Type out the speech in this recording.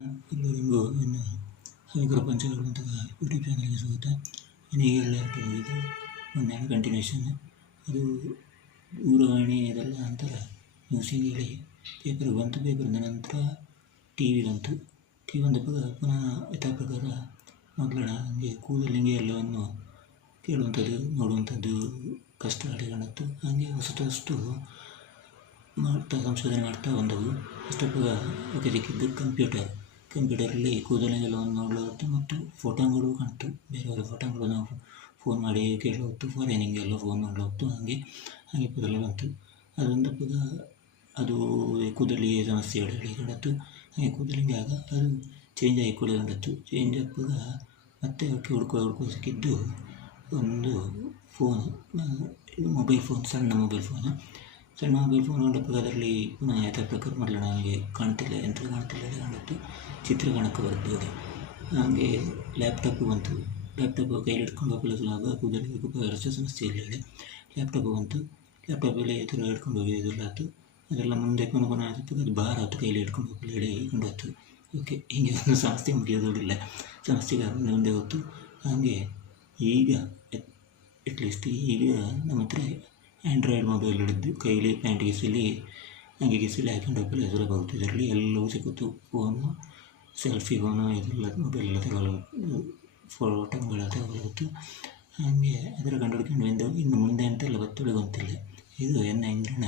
ಎಲ್ಲರಿಗೂ ನನ್ನ ಸಾಗರ ಪಂಚಗಳಂತಹ ಯೂಟ್ಯೂಬ್ ಚಾನಲ್ಗೆ ಸ್ವಾಗತ. ಇನ್ನೀಗೆಲ್ಲ ಇದು ಮೊನ್ನೆ ಕಂಟಿನ್ಯೂಷನ್ ಅದು ದೂರವಾಣಿ ಇದೆಲ್ಲ ನಂತರ ನ್ಯೂಸಿಗೆ ಹೇಳಿ ಪೇಪರ್ ಬಂತು. ಪೇಪರ್ ನಂತರ ಟಿ ವಿ ಬಂತು. ಟಿ ವಿ ಬಂದ ಪುನಃ ಯಥಾ ಪ್ರಕಾರ ಮೊದಲಣ ಹಂಗೆ ಕೂದಲಿಂಗೆ ಎಲ್ಲವನ್ನು ಕೇಳುವಂಥದ್ದು, ನೋಡುವಂಥದ್ದು ಕಷ್ಟ ಕಾಣುತ್ತು ಹಾಗೆ ಹೊಸದಷ್ಟು ಮಾಡ್ತಾ, ಸಂಶೋಧನೆ ಮಾಡ್ತಾ ಬಂದವು. ಅಷ್ಟಪ್ಪ ಸಿಕ್ಕಿದ್ದು ಕಂಪ್ಯೂಟರ್ ಕಂಪ್ಯೂಟರಲ್ಲಿ ಕೂದಲಿಂಗೆಲ್ಲವನ್ನು ನೋಡಲಾಗುತ್ತೆ ಮತ್ತು ಫೋಟೋಗಳು ಕಾಣ್ತು. ಬೇರೆಯವರ ಫೋಟೋಗಳು ನಾವು ಫೋನ್ ಮಾಡಿ ಕೇಳೋಗ್ತು ಎಲ್ಲ ಫೋನ್ ನೋಡಲಾಗ್ತು ಹಾಗೆ ಹಾಗೆ ಕೂದಲ ಬಂತು. ಅದೊಂದು ಪದ ಅದು ಕೂದಲಿಗೆ ಸಮಸ್ಯೆಗಳು ಹೇಳಿಕೊಡತ್ತು ಹಾಗೆ ಕೂದಲಿಂಗೆ ಆಗ ಅದು ಚೇಂಜ್ ಆಗಿ ಕೂಡಲತ್ತು ಚೇಂಜ್ ಆಗ್ತದ ಮತ್ತೆ ಅವಕ್ಕೆ ಹುಡ್ಕೋ ಹುಡ್ಕೋ ಸಿಕ್ಕಿದ್ದು ಒಂದು ಫೋನ್ ಮೊಬೈಲ್ ಫೋನ್ ಸಣ್ಣ ಮೊಬೈಲ್ ಫೋನು ಸಣ್ಣ ಮೊಬೈಲ್ ಫೋನ್ ನೋಡಪ್ಪ ಅದರಲ್ಲಿ ಮನೆ ಯಾವ ಪ್ರಕಾರ ಮೊದಲು ನನಗೆ ಕಾಣ್ತಿಲ್ಲ ಎಂತ ಕಾಣ್ತಿಲ್ಲ ಕಾಣುತ್ತೆ ಚಿತ್ರ ಕಾಣಕ್ಕೆ ಬರುತ್ತೆ ಅದು ಹಾಗೆ ಲ್ಯಾಪ್ಟಾಪು ಬಂತು. ಲ್ಯಾಪ್ಟಾಪು ಕೈಲಿ ಹಿಡ್ಕೊಂಡು ಹೋಗಲು ಸುಲಭ ಕೂದಲಿಗೆ ಸಮಸ್ಯೆ ಇಲ್ಲ ಲ್ಯಾಪ್ಟಾಪ್ ಬಂತು. ಲ್ಯಾಪ್ಟಾಪಲ್ಲಿ ಈ ಥರ ಹಿಡ್ಕೊಂಡು ಆಯ್ತು. ಅದೆಲ್ಲ ಮುಂದೆ ಪುನಃ ಆಯಿತು. ಅದು ಭಾರ ಆಯ್ತು ಕೈಲಿ ಹಿಡ್ಕೊಂಡು ಹೋಗಲಿ ಹೇಳಿ ಹಿಡ್ಕೊಂಡು ಹೋಯ್ತು. ಓಕೆ, ಹೀಗೆ ಒಂದು ಸಮಸ್ಯೆ ಮುಗಿಯೋದಿಲ್ಲ ಸಮಸ್ಯೆಗೆ ಮುಂದೆ ಹೊತ್ತು ಹಾಗೆ ಈಗ ಅಟ್ಲೀಸ್ಟ್ ಈಗ ನಮ್ಮ ಹತ್ರ ಆ್ಯಂಡ್ರಾಯ್ಡ್ ಮೊಬೈಲ್ ಹಿಡಿದು ಕೈಲಿ ಪ್ಯಾಂಟ್ ಗಿಸಲಿ ಹಾಗೆ ಗೀಸಲಿ ಹಾಕೊಂಡು ಹೋಗಲಿ ಬರುತ್ತೆ ಇದರಲ್ಲಿ ಎಲ್ಲವೂ ಸಿಗುತ್ತು. ಫೋನು ಸೆಲ್ಫಿ ಫೋನು ಇದೆಲ್ಲ ಮೊಬೈಲೆಲ್ಲ ತಗೊಳ್ಳೋದು ಫೋಟೋಗಳ ತಗೊಳ್ಳೋದು ಹಾಗೆ ಅದರ ಕಂಡು ಹಿಡ್ಕೊಂಡು ಬಂದು ಇನ್ನು ಮುಂದೆ ಅಂತೆಲ್ಲ ಗೊತ್ತಿಲ್ಲ ಇದು ಎನ್ನ ಇಂದಿನ